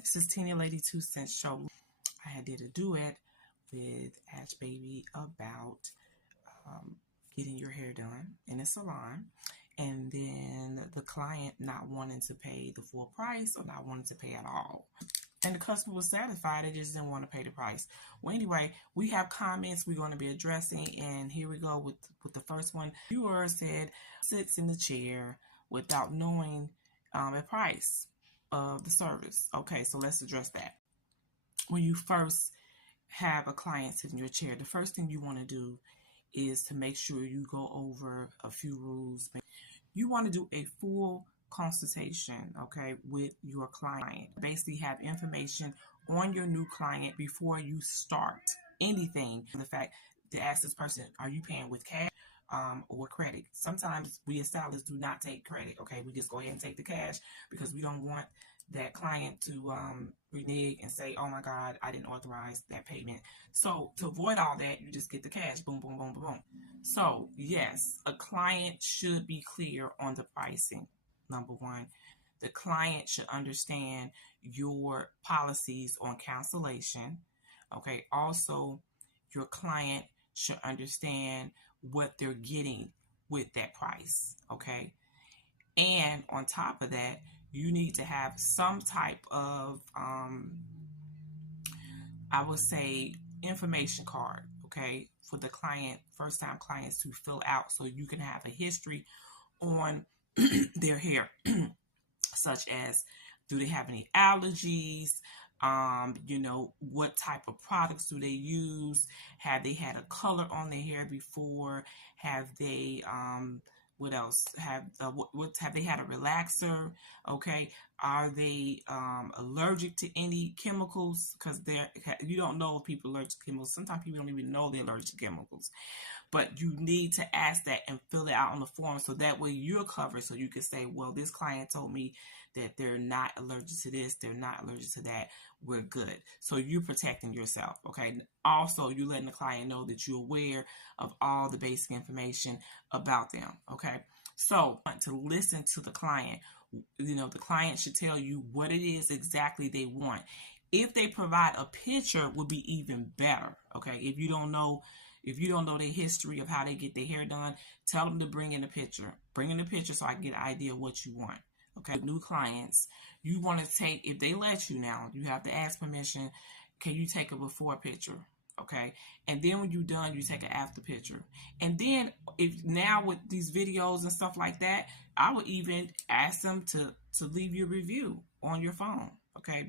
This is Tina Lady 2 Cents Show. I did a duet with Ash Baby about getting your hair done in a salon, and then the client not wanting to pay the full price or not wanting to pay at all. And the customer was satisfied, they just didn't want to pay the price. Well, anyway, we have comments we're going to be addressing, and here we go with the first one. Viewer said, sits in the chair without knowing a price of the service. Okay, so let's address that. When you first have a client sit in your chair, the first thing you want to do is to make sure you go over a few rules. You want to do a full consultation, okay, with your client. Basically have information on your new client before you start anything. The fact to ask this person, are you paying with cash or credit? Sometimes we as stylists do not take credit, okay? We just go ahead and take the cash because we don't want that client to renege and say, oh my God, I didn't authorize that payment. So to avoid all that, you just get the cash. Boom, boom, boom, boom, boom. So yes, a client should be clear on the pricing. Number one, the client should understand your policies on cancellation. Okay. Also, your client should understand what they're getting with that price. Okay. And on top of that, you need to have some type of, I would say, information card, okay, for the client, first-time clients to fill out so you can have a history on their hair, such as, do they have any allergies? What type of products do they use? Have they had a color on their hair before? Have they, what else? Have they had a relaxer? Okay. Are they allergic to any chemicals? Because you don't know if people are allergic to chemicals. Sometimes people don't even know they're allergic to chemicals. But you need to ask that and fill it out on the form so that way you're covered. So you can say, well, this client told me that they're not allergic to this, they're not allergic to that. We're good. So you're protecting yourself. Okay. Also, you're letting the client know that you're aware of all the basic information about them. Okay. So to listen to the client, the client should tell you what it is exactly they want. If they provide a picture, would be even better. Okay. If you don't know their history of how they get their hair done, tell them to bring in a picture. Bring in a picture so I can get an idea of what you want. Okay. New clients, you want to take, if they let you now, you have to ask permission. Can you take a before picture? Okay. And then when you're done, you take an after picture. And then if now with these videos and stuff like that, I would even ask them to leave you a review on your phone. Okay.